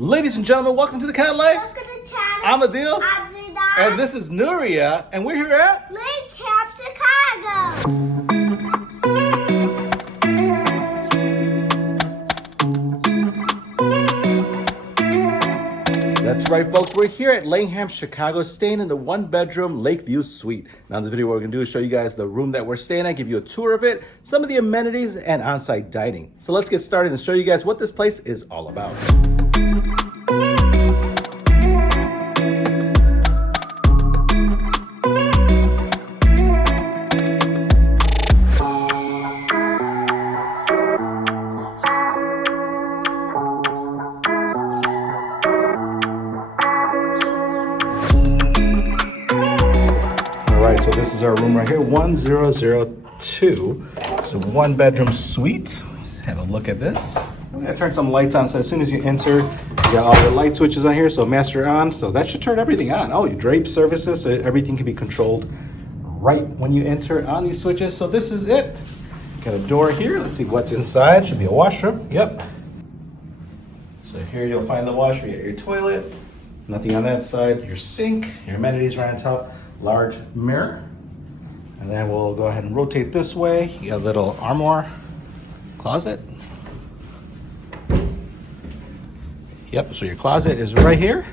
Ladies and gentlemen, welcome to the Cat Life. Welcome to the channel. I'm Adil. I'm Zidane. And this is Nuria. And we're here at Langham Chicago. That's right, folks. We're here at Langham Chicago, staying in the one-bedroom Lakeview suite. Now, in this video, what we're going to do is show you guys the room that we're staying at, give you a tour of it, some of the amenities, and on-site dining. So let's get started and show you guys what this place is all about. So this is our room right here, 1002. It's a one-bedroom suite. Let's have a look at this. I'm gonna turn some lights on, so as soon as you enter, you got all your light switches on here, so master on, so that should turn everything on. Oh, your drape surfaces, so everything can be controlled right when you enter on these switches. So this is it. Got a door here. Let's see what's inside. Should be a washroom. Yep. So here you'll find the washroom, you got your toilet, nothing on that side, your sink, your amenities right on top. Large mirror, and then we'll go ahead and rotate this way. You got a little armoire closet. Yep, so your closet is right here.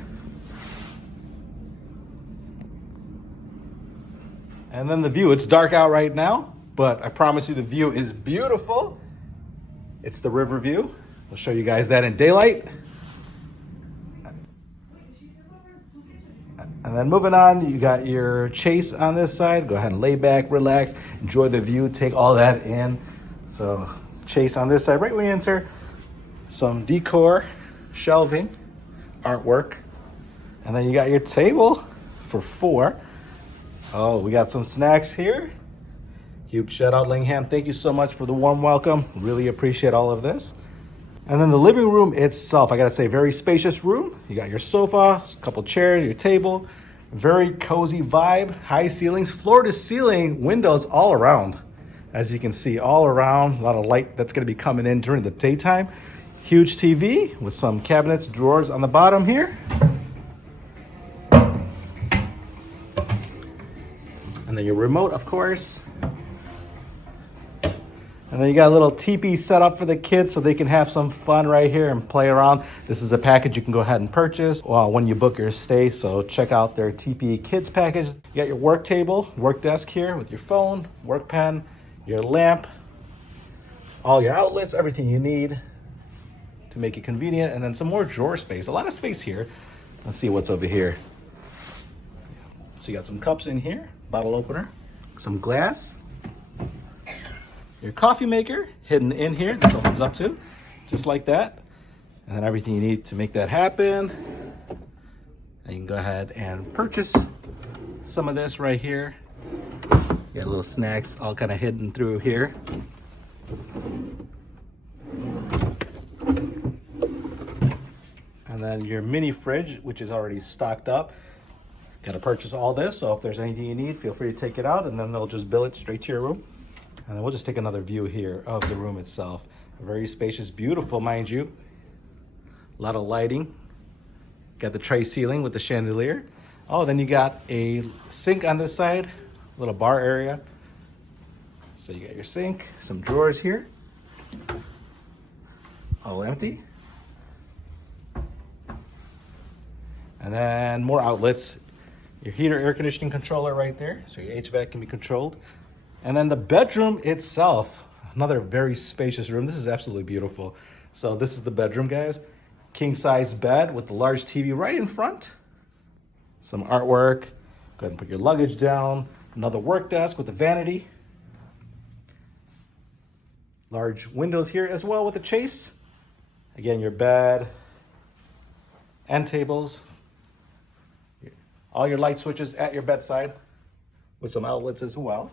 And then the view, it's dark out right now, but I promise you the view is beautiful. It's the river view. We'll show you guys that in daylight. And then moving on, you got your chase on this side. Go ahead and lay back, relax, enjoy the view, take all that in. So chase on this side, right when you enter, some decor, shelving, artwork. And then you got your table for 4. Oh, we got some snacks here. Huge shout out, Langham. Thank you so much for the warm welcome. Really appreciate all of this. And then the living room itself, I gotta say, very spacious room. You got your sofa, a couple chairs, your table, very cozy vibe, high ceilings, floor to ceiling windows all around. As you can see, all around, a lot of light that's gonna be coming in during the daytime. Huge TV with some cabinets, drawers on the bottom here. And then your remote, of course. And then you got a little teepee set up for the kids so they can have some fun right here and play around. This is a package you can go ahead and purchase when you book your stay. So check out their teepee kids package. You got your work table, work desk here with your phone, work pen, your lamp, all your outlets, everything you need to make it convenient. And then some more drawer space, a lot of space here. Let's see what's over here. So you got some cups in here, bottle opener, some glass. Your coffee maker hidden in here, this opens up too, just like that. And then everything you need to make that happen. And you can go ahead and purchase some of this right here. You got little snacks all kind of hidden through here. And then your mini fridge, which is already stocked up. Got to purchase all this, so if there's anything you need, feel free to take it out and then they'll just bill it straight to your room. And then we'll just take another view here of the room itself. Very spacious, beautiful, mind you. A lot of lighting. Got the tray ceiling with the chandelier. Oh, then you got a sink on this side, a little bar area. So you got your sink, some drawers here. All empty. And then more outlets. Your heater, air conditioning controller right there. So your HVAC can be controlled. And then the bedroom itself, another very spacious room. This is absolutely beautiful. So this is the bedroom, guys. King size bed with the large TV right in front. Some artwork. Go ahead and put your luggage down. Another work desk with a vanity. Large windows here as well with a chase. Again, your bed, end tables. All your light switches at your bedside with some outlets as well.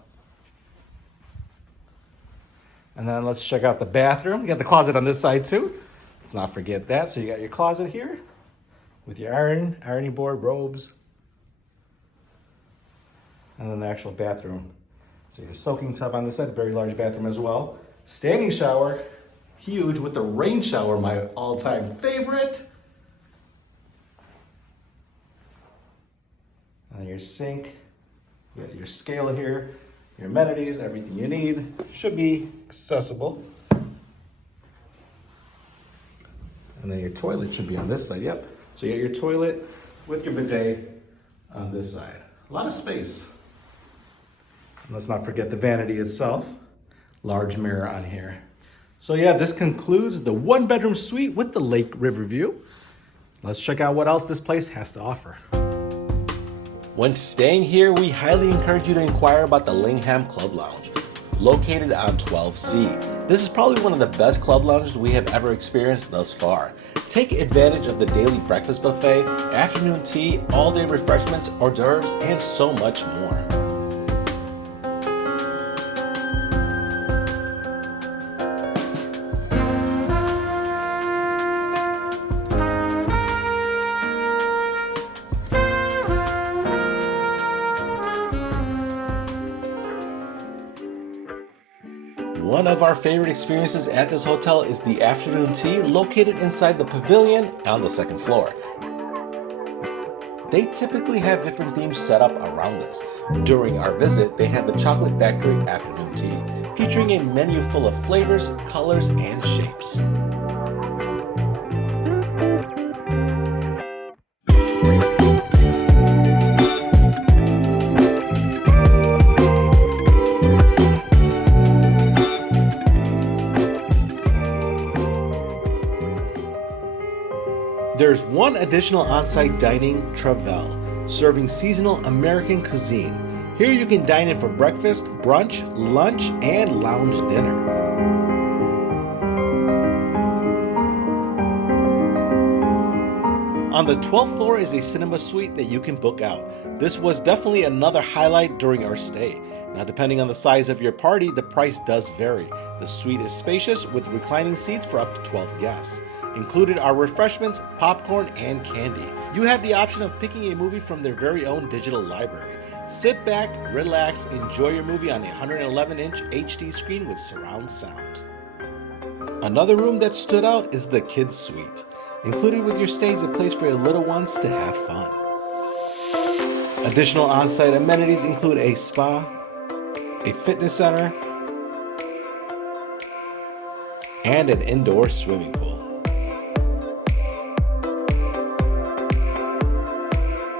And then let's check out the bathroom. You got the closet on this side too. Let's not forget that. So you got your closet here with your ironing board, robes. And then the actual bathroom. So your soaking tub on this side, very large bathroom as well. Standing shower, huge with the rain shower, my all-time favorite. And your sink. You got your scale here, your amenities, everything you need. Should be accessible. And then your toilet should be on this side, yep. So you got your toilet with your bidet on this side. A lot of space. And let's not forget the vanity itself. Large mirror on here. So yeah, this concludes the 1-bedroom suite with the lake river view. Let's check out what else this place has to offer. When staying here, we highly encourage you to inquire about the Langham Club Lounge, located on 12C. This is probably one of the best club lounges we have ever experienced thus far. Take advantage of the daily breakfast buffet, afternoon tea, all-day refreshments, hors d'oeuvres, and so much more. One of our favorite experiences at this hotel is the afternoon tea located inside the Pavilion on the 2nd floor. They typically have different themes set up around this. During our visit, they had the Chocolate Factory afternoon tea, featuring a menu full of flavors, colors, and shapes. There's one additional on-site dining, Travelle, serving seasonal American cuisine. Here you can dine in for breakfast, brunch, lunch, and lounge dinner. On the 12th floor is a cinema suite that you can book out. This was definitely another highlight during our stay. Now, depending on the size of your party, the price does vary. The suite is spacious with reclining seats for up to 12 guests. Included are refreshments, popcorn, and candy. You have the option of picking a movie from their very own digital library. Sit back, relax, enjoy your movie on a 111-inch HD screen with surround sound. Another room that stood out is the kids' suite. Included with your stay is a place for your little ones to have fun. Additional on-site amenities include a spa, a fitness center, and an indoor swimming pool.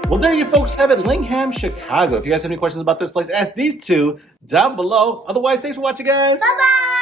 Well, there you folks have it, Langham, Chicago. If you guys have any questions about this place, ask these two down below. Otherwise, thanks for watching, guys. Bye-bye.